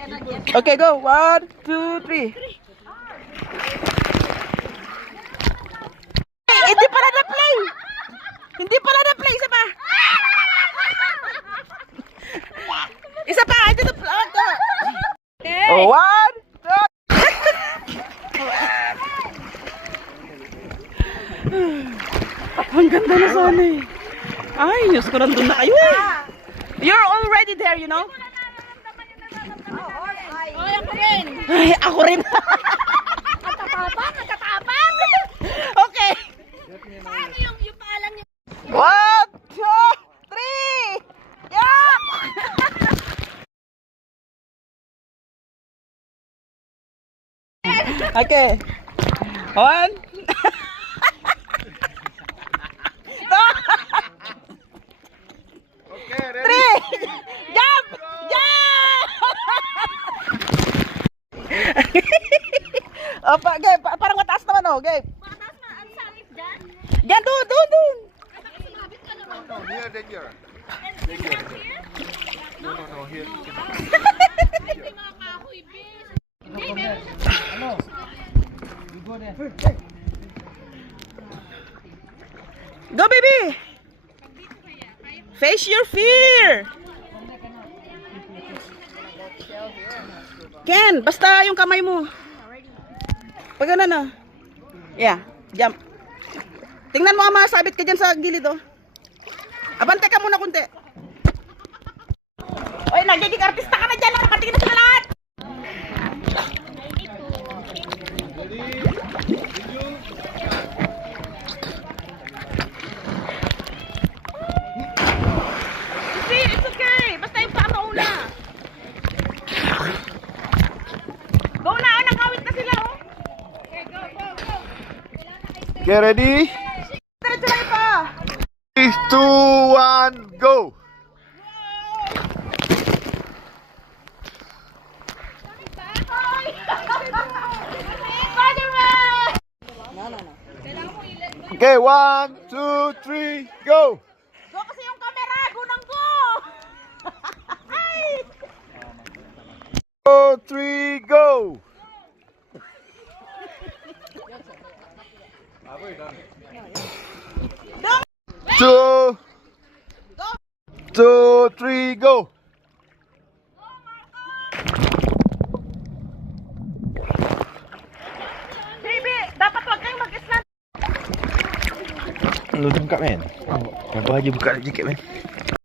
Okay, go. 1, 2, 3. Hey, hindi pala na-play. Hindi pala na-play. Isa pa. Isa pa. Ito na play. Okay. 1, 2. Ang ganda na sana eh. Ay, Diyos ko, nandun na kayo eh. You're already there, you know? Ay, ako rin. Ay, ako rin. Katatapang, katatapang. Okay. Paano yung paalam niyo? 1, 2, 3. Yeah! Okay. 1. Okay, ready? 3. Jump! Jump! Opa, Gabe, parang mataas naman oh, Gabe. Mataas na, ang sangit dyan. Diyan, doon. At baka sumabit ka naman. No, here, danger. No, here. Ay, may mga kahoy, bis. Hindi, meron na. Go, baby! Face your fear! Ken, basta yung kamay mo. Pag ano na. Yeah, jump. Tingnan mo ama, sabit ka dyan sa gilid oh. Abante ka muna kunti. Oy, nagiging artista ka na dyan. Nakatingin na sila lahat. It's okay. Basta yung paa mauna. Go na, nakawit na sila oh. Okay, go, go, go. Okay, ready? Diretso lang pa. 3, 2, 1, go! Spider-Man! Okay, 1, 2, 3, go! Go kasi yung camera. Go nang go. 2, 3, go! Two, 2, 3, go! Baby, dapat wag kayong mag-slant. Lu buka men. Apa aja buka lagi kat men.